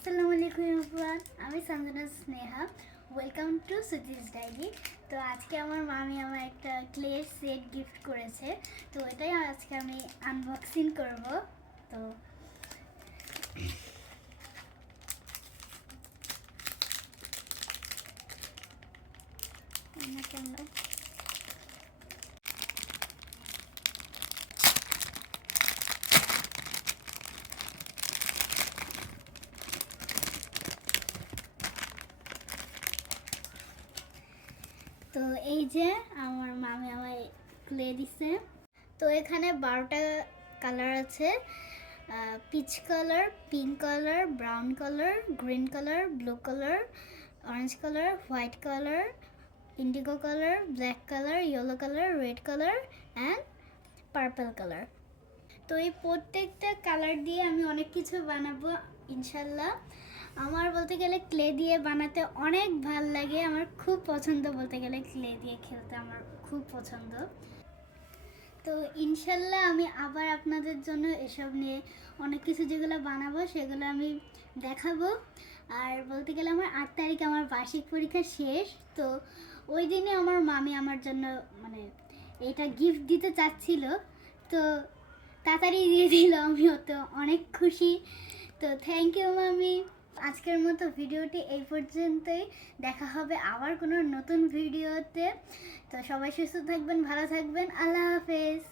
আসসালামু আলাইকুম এভরিওয়ান, আমি Sanjana Sneha. Welcome to Suji's diary তো আজকে আমার মামি আমার একটা ক্লে সেট গিফট করেছে। তো এটাই আজকে আমি আনবক্সিং করব। তো অন্য তো এই যে আমার মামি আমায় ক্লে দিছে। তো এখানে বারোটা কালার আছে। Peach colour, pink colour, brown colour, green colour, blue colour, orange colour, white colour, indigo colour, black colour, yellow colour, red colour, and purple colour. তো এই প্রত্যেকটা কালার দিয়ে আমি অনেক কিছু বানাবো, ইনশাল্লাহ। আমার বলতে গেলে ক্লে দিয়ে বানাতে অনেক ভালো লাগে। আমার খুব পছন্দ বলতে গেলে ক্লে দিয়ে খেলতে আমার খুব পছন্দ। তো ইনশাল্লাহ আমি আবার আপনাদের জন্য এসব নিয়ে অনেক কিছু যেগুলো বানাবো সেগুলো আমি দেখাবো। আর বলতে গেলে আমার আট তারিখ আমার বার্ষিক পরীক্ষা শেষ। তো ওই দিনে আমার মামি আমার জন্য মানে এটা গিফট দিতে চাচ্ছিল। তো তাড়াতাড়ি দিয়ে দিল, আমিও তো অনেক খুশি। তো থ্যাংক ইউ মামি। আজকের মতো ভিডিওটি এই পর্যন্তই। দেখা হবে আবার কোনো নতুন ভিডিওতে। তো সবাই সুস্থ থাকবেন, ভালো থাকবেন। আল্লাহ হাফেজ।